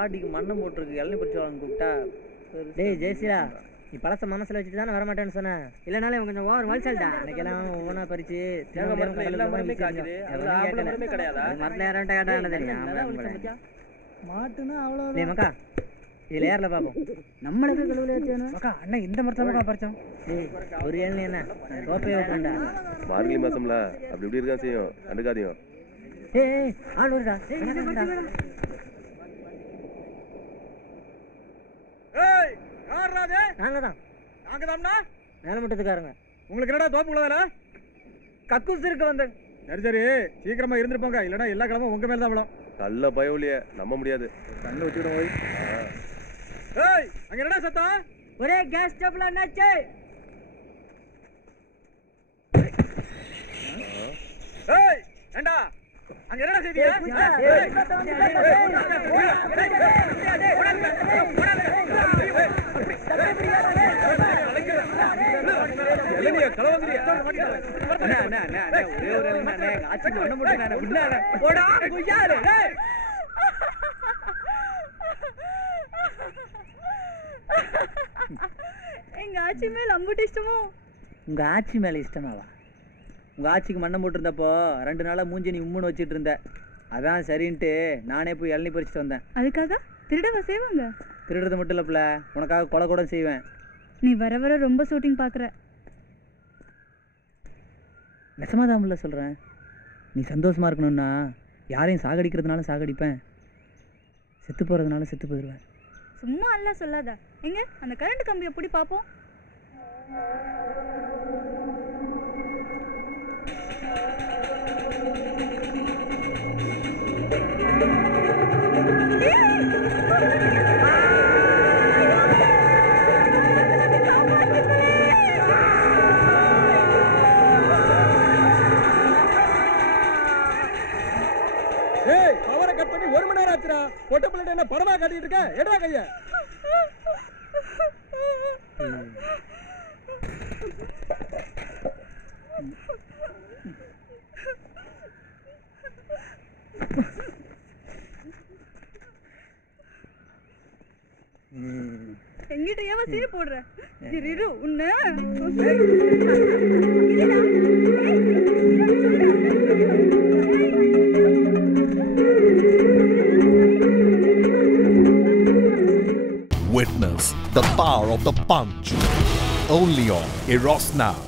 பாட்டிக்கு மண்ணம் போட்டுருக்கு, இளநீ பிடிச்சி வாங்க கூப்பிட்டா. டேய் ஜெயசியா, நீ பழச மனசில் வச்சுட்டு தானே வரமாட்டேன்னு சொன்னேன். இல்லைனாலும் கொஞ்சம் ஓவர் வலிச்சல் தான். அன்னைக்கெல்லாம் ஒவ்வொன்றா பறிச்சு மரத்தில் யாரும் கேட்டாங்க தெரியும். மாட்டுன்னா அவ்வளோ மக்கா இதில் ஏறல பார்ப்போம். நம்மளுக்கு கழுவுல வச்சேன் மக்கா. அண்ணன் இந்த மரத்தில் பறிச்சோம். ஒரு ஏழு என்ன கோப்பையை வைக்கண்டா. மார்கழி மாசம்ல அப்படி இப்படி இருக்கா செய்யும், கண்டுக்காதையும். ஏய் ஆள் வருடா. மேலமட்டத்துக்காரங்க. உங்களுக்கு என்னடா தோப்புக்குள்ள வேலை? கக்கூஸ் இருக்க வந்தேன். சரி சரி சீக்கிரமா இருந்துட்டு போங்க, இல்லைன்னா எல்லா கிழமும் உங்க மேல தான் விடும். நல்ல பயவுலையே நம்ப முடியாது. கண்ணு வச்சுக்கிடும் போய். ஏய் அங்க என்னடா சத்தம்? ஒரே கேஸ் ஸ்டவ்ல என்னாச்சு? ஏய் ஏண்டா அங்க என்னடா செய்தியா? எங்க ஆட்சி மேல அம்புட்டு இஷ்டமோ? உங்க ஆட்சி மேல இஷ்டமாவா? உங்க ஆட்சிக்கு மண்ணம் போட்டிருந்தப்போ 2 நாளா மூஞ்சி நீ உம்முன்னு வச்சுட்டு இருந்த. அதான் சரின்ட்டு நானே போய் இளநீ பறிச்சுட்டு வந்தேன். அதுக்காக திருடவா செய்வாங்க? திருடுறது மட்டும் இல்லப்பல, உனக்காக கொலை கூட செய்வேன். நீ வர வர ரொம்ப ஷூட்டிங் பாக்குற. நெசமாதான்ல சொல்றேன். நீ சந்தோஷமா இருக்கணும்னா யாரையும் சாகடிக்கிறதுனால சாகடிப்பேன், செத்து போறதுனால செத்து போயிடுவேன். சும்மா அல்ல சொல்லாத. எங்க அந்த கரண்ட் கம்பியை பிடி பாப்போம். பவரை கட் பண்ணி 1 மணி நேரம் ஆச்சுடா. பொட்ட பிள்ளை என்ன படமா காட்டிட்டு இருக்க? எடா கைய. எங்கிட்ட ஏவ சீ போடுற? இரு உன்ன Witness the power of the punch only on Eros Now.